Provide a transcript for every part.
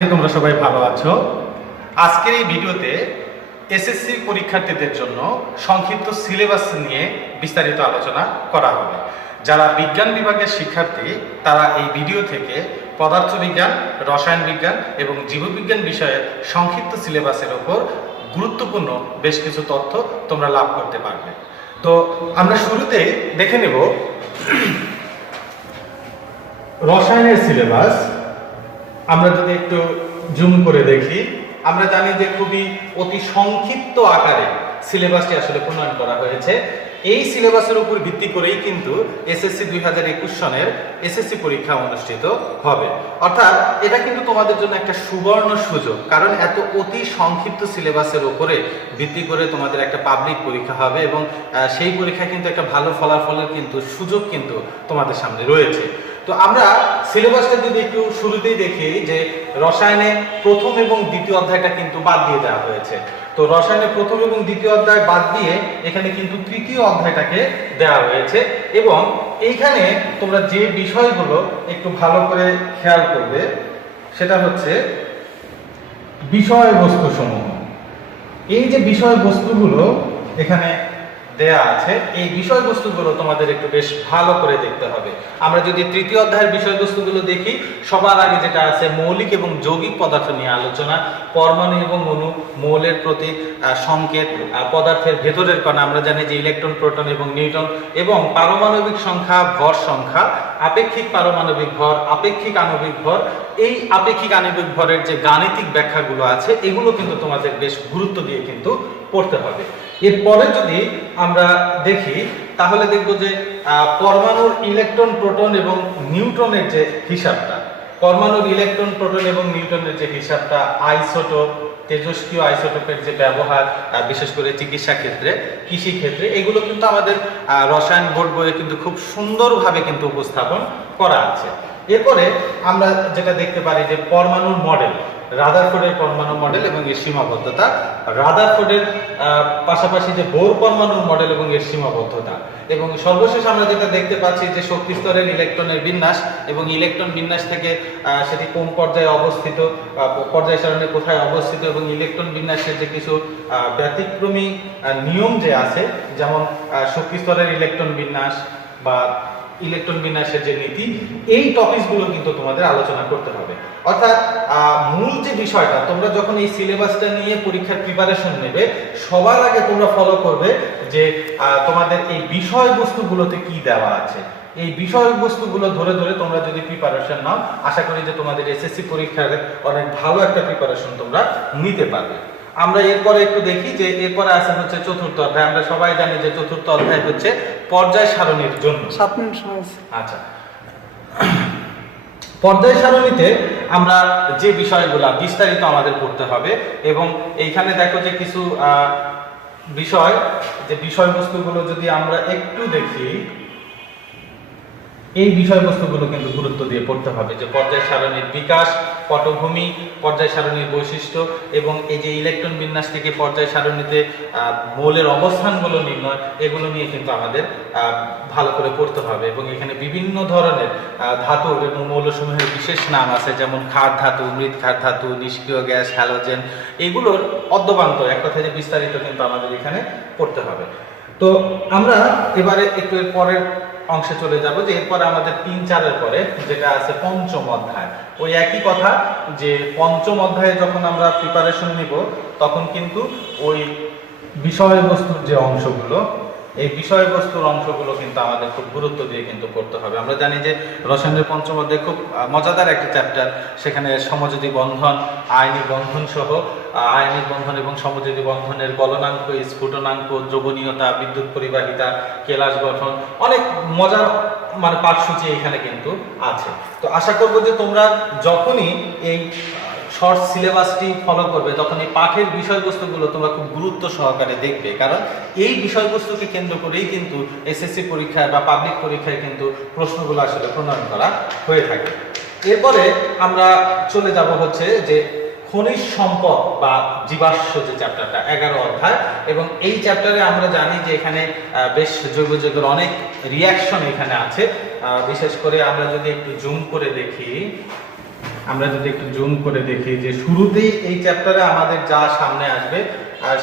তোমরা সবাই ভালো আছো। আজকের এই ভিডিওতে এসএসসি পরীক্ষার্থীদের জন্য সংক্ষিপ্ত সিলেবাস নিয়ে বিস্তারিত আলোচনা করা হবে। যারা বিজ্ঞান বিভাগের শিক্ষার্থী তারা এই ভিডিও থেকে পদার্থবিজ্ঞান, রসায়ন বিজ্ঞান এবং জীববিজ্ঞান বিষয়ের সংক্ষিপ্ত সিলেবাসের ওপর গুরুত্বপূর্ণ বেশ কিছু তথ্য তোমরা লাভ করতে পারবে। তো আমরা শুরুতে দেখে নেব রসায়নের সিলেবাস। আমরা যদি একটু জুম করে দেখি, আমরা জানি যে খুবই অতি সংক্ষিপ্ত আকারে সিলেবাসটি আসলে প্রণয়ন করা হয়েছে। এই সিলেবাসের উপর ভিত্তি করেই কিন্তু এসএসসি 2021 সনের এসএসসি পরীক্ষা অনুষ্ঠিত হবে। অর্থাৎ এটা কিন্তু তোমাদের জন্য একটা সুবর্ণ সুযোগ, কারণ এত অতি সংক্ষিপ্ত সিলেবাসের উপরে ভিত্তি করে তোমাদের একটা পাবলিক পরীক্ষা হবে এবং সেই পরীক্ষায় কিন্তু একটা ভালো ফলাফলের কিন্তু সুযোগ কিন্তু তোমাদের সামনে রয়েছে। তো আমরা সিলেবাসটা যদি একটু শুরুতেই দেখি যে রসায়নে প্রথম এবং দ্বিতীয় অধ্যায়টা কিন্তু বাদ দিয়ে দেওয়া হয়েছে। তো রসায়নে প্রথম এবং দ্বিতীয় অধ্যায় বাদ দিয়ে এখানে কিন্তু তৃতীয় অধ্যায়টাকে দেওয়া হয়েছে এবং এইখানে তোমরা যে বিষয়গুলো একটু ভালো করে খেয়াল করবে সেটা হচ্ছে বিষয়বস্তু সমূহ। এই যে বিষয়বস্তুগুলো এখানে দেয়া আছে, এই বিষয়বস্তুগুলো তোমাদের একটু বেশ ভালো করে দেখতে হবে। আমরা যদি তৃতীয় অধ্যায়ের বিষয়বস্তুগুলো দেখি, সবার আগে যেটা আছে মৌলিক এবং যৌগিক পদার্থ নিয়ে আলোচনা, পরমাণু এবং অণু, মৌলের প্রতীক, সংকেত, পদার্থের ভেতরের কণা, আমরা জানি যে ইলেকট্রন, প্রোটন এবং নিউট্রন, এবং পারমাণবিক সংখ্যা, ভর সংখ্যা, আপেক্ষিক পারমাণবিক ভর, আপেক্ষিক আণবিক ভর। এই আপেক্ষিক আণবিক ভরের যে গাণিতিক ব্যাখ্যাগুলো আছে এগুলো কিন্তু তোমাদের বেশ গুরুত্ব দিয়ে কিন্তু পড়তে হবে। এরপরে যদি আমরা দেখি তাহলে দেখব যে পরমাণুর ইলেকট্রন, প্রোটন এবং নিউট্রনের যে হিসাবটা, পরমাণুর ইলেকট্রন, প্রোটন এবং নিউট্রনের যে হিসাবটা, আইসোটোপ, তেজস্ক্রিয় আইসোটোপের যে ব্যবহার, বিশেষ করে চিকিৎসা ক্ষেত্রে, কৃষি ক্ষেত্রে, এগুলো কিন্তু আমাদের রসায়ন বোর্ড বইয়ে কিন্তু খুব সুন্দরভাবে কিন্তু উপস্থাপন করা আছে। এরপরে আমরা যেটা দেখতে পারি যে পরমাণুর মডেল, রাদারফোর্ডের পরমাণু মডেল এবং এর সীমাবদ্ধতা, রাদারফোর্ডের পাশাপাশি যে বোর পরমাণুর মডেল এবং এর সীমাবদ্ধতা, এবং সর্বশেষ আমরা যেটা দেখতে পাচ্ছি যে শক্তি স্তরের ইলেকট্রনের বিন্যাস এবং ইলেকট্রন বিন্যাস থেকে সেটি কোন পর্যায়ে অবস্থিত, পর্যায় সারণী কোথায় অবস্থিত, এবং ইলেকট্রন বিন্যাসের যে কিছু ব্যতিক্রমী নিয়ম যে আছে, যেমন শক্তি স্তরের ইলেকট্রন বিন্যাস বা ইলেকট্রন বিন্যাসের যে নীতি, এই টপিকসগুলো কিন্তু তোমাদের আলোচনা করতে হবে। অর্থাৎ মূল যে বিষয়টা, তোমরা যখন এই সিলেবাসটা নিয়ে পরীক্ষার প্রিপারেশন নেবে, সবার আগে তোমরা ফলো করবে যে তোমাদের এই বিষয়বস্তুগুলোতে কি দেওয়া আছে। এই বিষয়বস্তুগুলো ধরে ধরে তোমরা যদি প্রিপারেশন নাও, আশা করি যে তোমাদের এসএসসি পরীক্ষার অনেক ভালো একটা প্রিপারেশন তোমরা নিতে পারবে। আমরা এরপরে একটু দেখি যে এরপরে আছে হচ্ছে চতুর্থ অধ্যায়। আমরা সবাই জানি যে চতুর্থ অধ্যায় হচ্ছে পর্যায় সারণীর জন্য। 7 মিনিট সময়। আচ্ছা, পর্যায় সারণীতে আমরা যে বিষয়গুলো বিস্তারিত আমাদের পড়তে হবে, এবং এইখানে দেখো যে কিছু বিষয়, যে বিষয়বস্তুগুলো যদি আমরা একটু দেখি, এই বিষয়বস্তুগুলো কিন্তু গুরুত্ব দিয়ে পড়তে হবে। যে পর্যায় সারণীর বিকাশ, পটভূমি, পর্যায় সারণীর বৈশিষ্ট্য, এবং এই যে ইলেকট্রন বিন্যাস থেকে পর্যায় সারণীতে মৌলের অবস্থানগুলো নির্ণয়, এগুলো নিয়ে কিন্তু আমাদের ভালো করে পড়তে হবে। এবং এখানে বিভিন্ন ধরনের ধাতু এবং মৌলসমূহের বিশেষ নাম আছে, যেমন ক্ষার ধাতু, মৃৎ ক্ষার ধাতু, নিষ্ক্রিয় গ্যাস, হ্যালোজেন, এগুলোর অদ্যবান্ত এক কথায় যে বিস্তারিত কিন্তু আমাদের এখানে পড়তে হবে। তো আমরা এবারে একটু এর পরের অংশে চলে যাব, যে এরপরে আমাদের 3-4-এর পরে যেটা আছে পঞ্চম অধ্যায়। ওই একই কথা, যে পঞ্চম অধ্যায়ে যখন আমরা প্রিপারেশন নিব তখন কিন্তু ওই বিষয়বস্তুর যে অংশগুলো, এই বিষয়বস্তুর অংশগুলো কিন্তু আমাদের খুব গুরুত্ব দিয়ে কিন্তু পড়তে হবে। আমরা জানি যে রসায়নের পঞ্চম অধ্যায় খুব মজাদার একটা চ্যাপ্টার। সেখানে সমযোজী বন্ধন, আয়নিক বন্ধন সহ আয়নিক বন্ধন এবং সমযোজী বন্ধনের গলনাঙ্ক, স্ফুটনাঙ্ক, দ্রবণীয়তা, বিদ্যুৎ পরিবাহিতা, কেলাস গঠন, অনেক মজার পাঠসূচি এখানে কিন্তু আছে। তো আশা করব যে তোমরা যখনই এই শর্ট সিলেবাসটি ফলো করবে তখন এই পাঠের বিষয়বস্তুগুলো তোমরা খুব গুরুত্ব সহকারে দেখবে, কারণ এই বিষয়বস্তুকে কেন্দ্র করেই কিন্তু এসএসসি পরীক্ষায় বা পাবলিক পরীক্ষায় কিন্তু প্রশ্নগুলো আসলে প্রণয়ন করা হয়ে থাকে। এরপরে আমরা চলে যাব হচ্ছে যে খনিজ সম্পদ বা জীবাশ্ম যে চ্যাপ্টারটা, 11 অধ্যায়। এবং এই চ্যাপ্টারে আমরা জানি যে এখানে বেশ জৈব যৌগের অনেক রিয়াকশন এখানে আছে। বিশেষ করে আমরা যদি একটু জুম করে দেখি, আমরা যদি একটু জুম করে দেখি যে শুরুতেই এই চ্যাপ্টারে আমাদের যা সামনে আসবে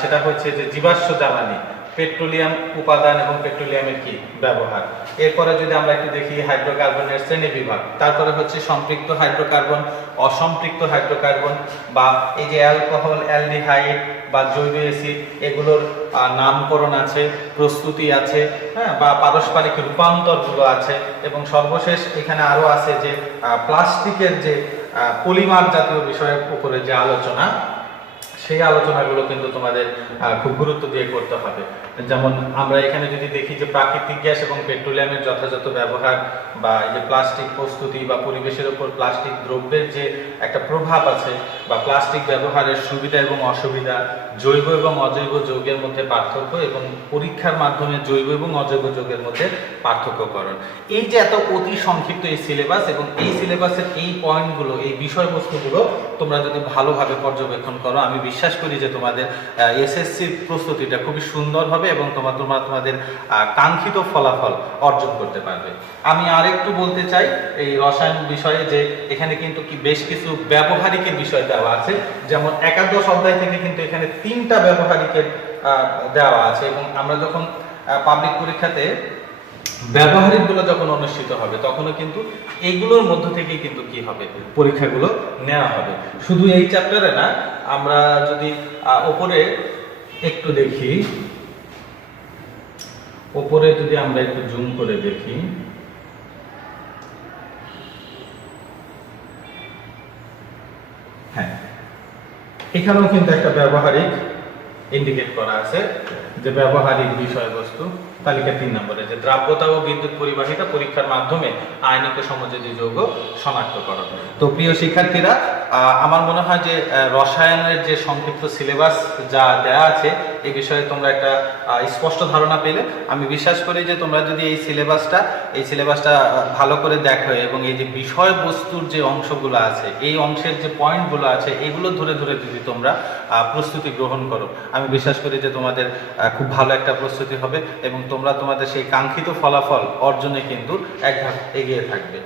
সেটা হচ্ছে যে জীবাশ্ম জ্বালানি, পেট্রোলিয়াম উপাদান এবং পেট্রোলিয়ামের কি ব্যবহার। এরপরে যদি আমরা একটু দেখি হাইড্রোকার্বনের শ্রেণী বিভাগ, তারপরে হচ্ছে সম্পৃক্ত হাইড্রোকার্বন, অসম্পৃক্ত হাইড্রোকার্বন, বা এই যে অ্যালকোহল, অ্যালডিহাইড বা জৈব অ্যাসিড, এগুলোর নামকরণ আছে, প্রস্তুতি আছে, হ্যাঁ, বা পারস্পরিক রূপান্তরগুলো আছে, এবং সর্বশেষ এখানে আরো আছে যে প্লাস্টিকের যে পলিমার জাতীয় বিষয়ের উপরে যে আলোচনা, সেই আলোচনাগুলো কিন্তু তোমাদের খুব গুরুত্ব দিয়ে করতে হবে। যেমন আমরা এখানে যদি দেখি যে প্রাকৃতিক গ্যাস এবং পেট্রোলিয়ামের যথাযথ ব্যবহার, বা এই যে প্লাস্টিক প্রস্তুতি বা পরিবেশের উপর প্লাস্টিক দ্রব্যের যে একটা প্রভাব আছে, বা প্লাস্টিক ব্যবহারের সুবিধা এবং অসুবিধা, জৈব এবং অজৈব যৌগের মধ্যে পার্থক্য, এবং পরীক্ষার মাধ্যমে জৈব এবং অজৈব যৌগের মধ্যে পার্থক্যকরণ। এই যে এত অতি সংক্ষিপ্ত এই সিলেবাস, এবং এই সিলেবাসের এই পয়েন্টগুলো, এই বিষয়বস্তুগুলো তোমরা যদি ভালোভাবে পর্যবেক্ষণ করো, আমি বিশ্বাস করি যে তোমাদের এসএসসি প্রস্তুতিটা খুবই সুন্দর হবে এবং তোমাদের কাঙ্ক্ষিত ফলাফল অর্জন করতে পারবে। আমি আরেকটু বলতে চাই এই রসায়ন বিষয়ে যে এখানে কিন্তু কি বেশ কিছু ব্যবহারিকের বিষয় দেওয়া আছে। যেমন একাদশ অধ্যায় থেকে কিন্তু এখানে 3টা ব্যবহারিকের দেওয়া আছে, এবং আমরা যখন পাবলিক পরীক্ষাতে ব্যবহারিকগুলো যখন অনুষ্ঠিত হবে তখনও কিন্তু এইগুলোর মধ্য থেকেই কিন্তু কি হবে, পরীক্ষাগুলো নেওয়া হবে। শুধু এই চ্যাপ্টারে না, আমরা যদি ওপরে একটু দেখি, ওপরে যদি আমরা একটু জুম করে দেখি, হ্যাঁ, এখানেও কিন্তু একটা ব্যবহারিক ইন্ডিকেট করা আছে, যে ব্যবহারিক বিষয়বস্তু তালিকা 3 নম্বরে, যে দ্রাব্যতা ও বিদ্যুৎ পরিবাহিতা পরীক্ষার মাধ্যমে আয়নিক সমযোজী যৌগ শনাক্তকরণ। তো প্রিয় শিক্ষার্থীরা, আমার মনে হয় যে রসায়নের যে সংক্ষিপ্ত সিলেবাস যা দেয়া আছে এই বিষয়ে তোমরা একটা স্পষ্ট ধারণা পেলে। আমি বিশ্বাস করি যে তোমরা যদি এই সিলেবাসটা ভালো করে দেখো, এবং এই যে বিষয়বস্তুর যে অংশগুলো আছে, এই অংশের যে পয়েন্টগুলো আছে, এগুলো ধরে ধরে যদি তোমরা প্রস্তুতি গ্রহণ করো, আমি বিশ্বাস করি যে তোমাদের খুব ভালো একটা প্রস্তুতি হবে, এবং তোমরা তোমাদের সেই কাঙ্ক্ষিত ফলাফল অর্জনে কিন্তু এক ধাপ এগিয়ে থাকবে।